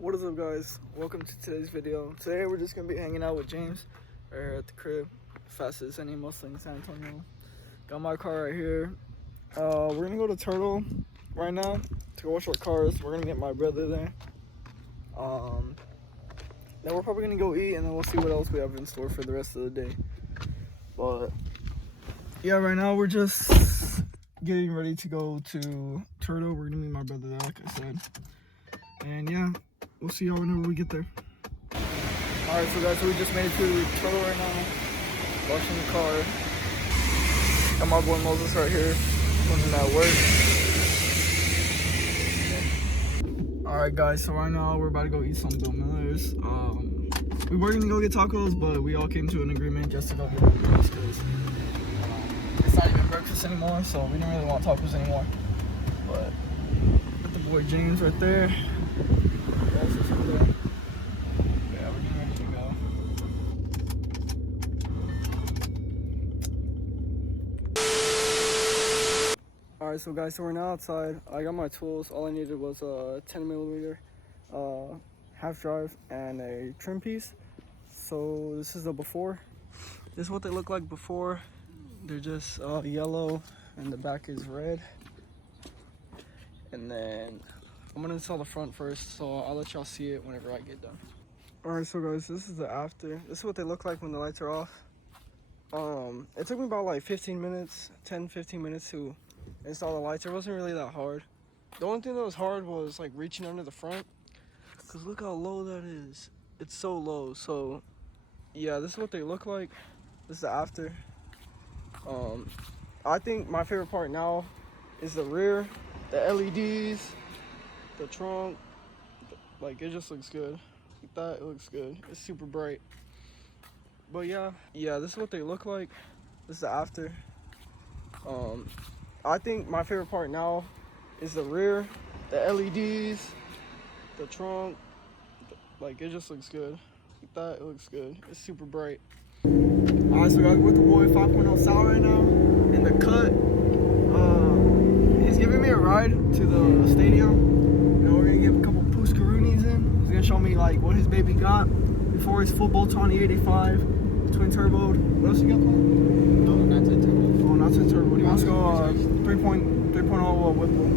What is up, guys? Welcome to today's video. Today we're just gonna be hanging out with James right here at the crib, fastest any Mustang in San Antonio. Got my car right here. We're gonna go to Turtle right now to go wash our cars. We're gonna get my brother there. Then we're probably gonna go eat, and then we'll see what else we have in store for the rest of the day. But yeah, right now we're just getting ready to go to Turtle. We're gonna meet my brother there, like I said. And yeah, we'll see y'all whenever we get there. Alright, so guys, we just made it to Turtle right now. Washing the car. Got my boy Moses right here. Wasn't at work. Alright guys, so right now we're about to go eat some Bill Miller's. We were gonna go get tacos, but we all came to an agreement just to go get burgers because it's not even breakfast anymore, so we didn't really want tacos anymore. But got the boy James right there. Yeah, we're getting ready to go. Alright, so guys, so we're now outside. I got my tools. All I needed was a 10mm half drive and a trim piece. So this is the before. This is what they look like before. They're just yellow and the back is red. And then I'm gonna install the front first, so I'll let y'all see it whenever I get done. Alright, so guys, this is the after. This is what they look like when the lights are off. It took me about like 15 minutes to install the lights. It wasn't really that hard. The only thing that was hard was like reaching under the front, because look how low that is. It's so low. So yeah, this is what they look like. This is the after. I think my favorite part now is the rear, the LEDs, the trunk. Like, it just looks good. Like that, it looks good. It's super bright. But yeah, this is what they look like. This is the after. I think my favorite part now is the rear, the LEDs, the trunk. Like, it just looks good. Like that, it looks good. It's super bright. Alright, so guys, we're with the boy 5.0 Sal right now in the cut. He's giving me a ride to the stadium. And we're gonna give a couple Puscaroonies in. He's gonna show me like what his baby got before his full Bolton 885 twin turbo. What else you got, Paul? No, not twin turbo. Oh, not twin turbo. He wants to go 3.0 Whipple.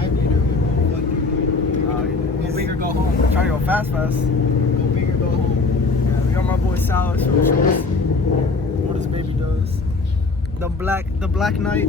5-liter Whipple. Go big or go home. Trying to go fast. Go big or go home. Yeah, we got my boy Sal, so show us what his baby does. The Black Knight.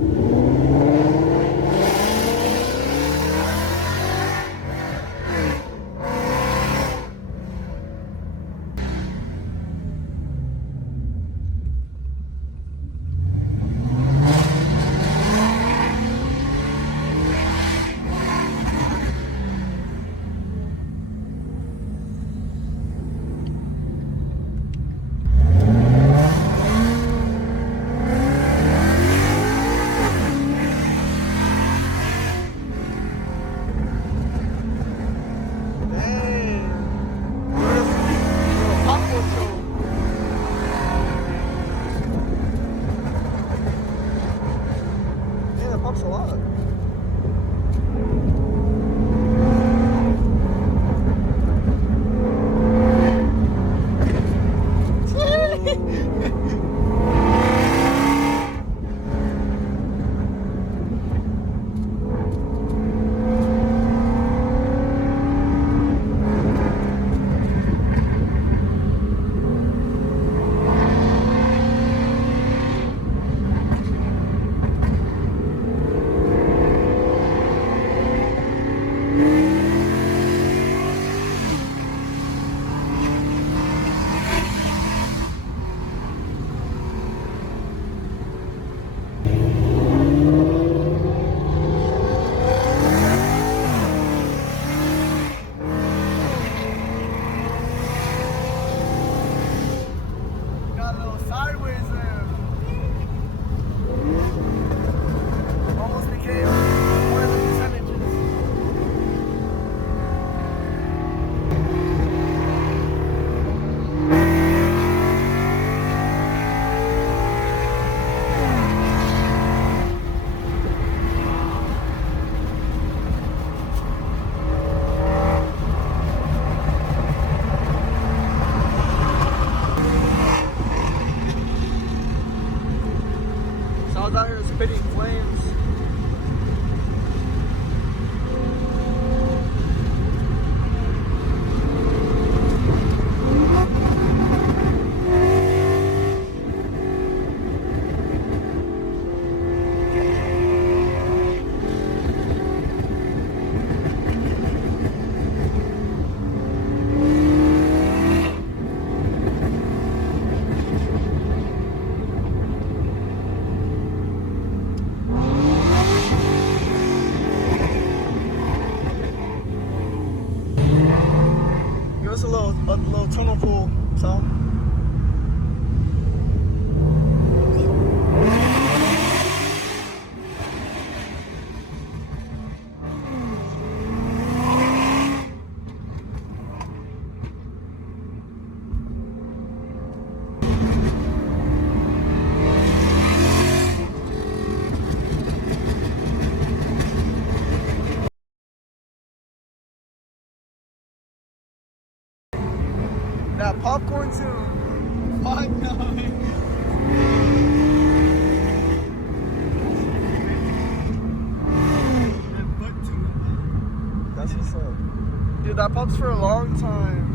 That's a little tunnel pull sound. That popcorn tune. Fuck no. That's what's up. Dude, that pops for a long time.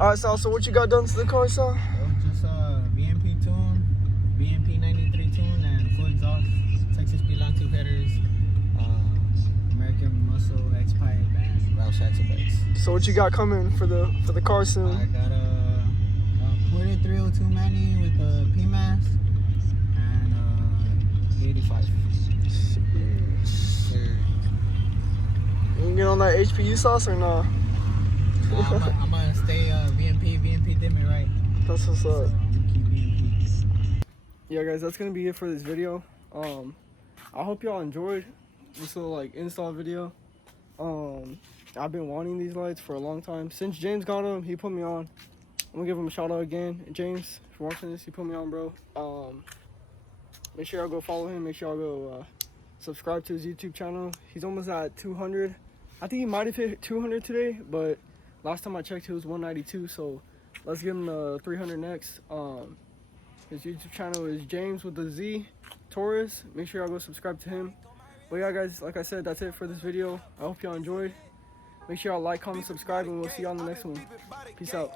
Alright, Sal, so what you got done to the car, Sal? Just VMP tune, VMP 93 tune, and full exhaust, Texas Speed Long tube headers, American Muscle X-Pipe, and Roush Axle-Beds. So what you got coming for the car I soon? got a Porter 302 Manny with a PMAS and 85. You can get on that HPU sauce or nah? I'm gonna stay VMP did me right. That's what's So up. I'm gonna keep VMP. Yeah, guys, that's gonna be it for this video. I hope y'all enjoyed this little like install video. I've been wanting these lights for a long time. Since James got them, he put me on. I'm gonna give him a shout out again. James, if you're watching this, he put me on, bro. Make sure y'all go follow him. Make sure y'all go subscribe to his YouTube channel. He's almost at 200. I think he might have hit 200 today, but last time I checked, he was 192. So let's give him the 300 next. His YouTube channel is James with the Z Torres. Make sure y'all go subscribe to him. But yeah, guys, like I said, that's it for this video. I hope y'all enjoyed. Make sure y'all like, comment, subscribe, and we'll see y'all in the next one. Peace out.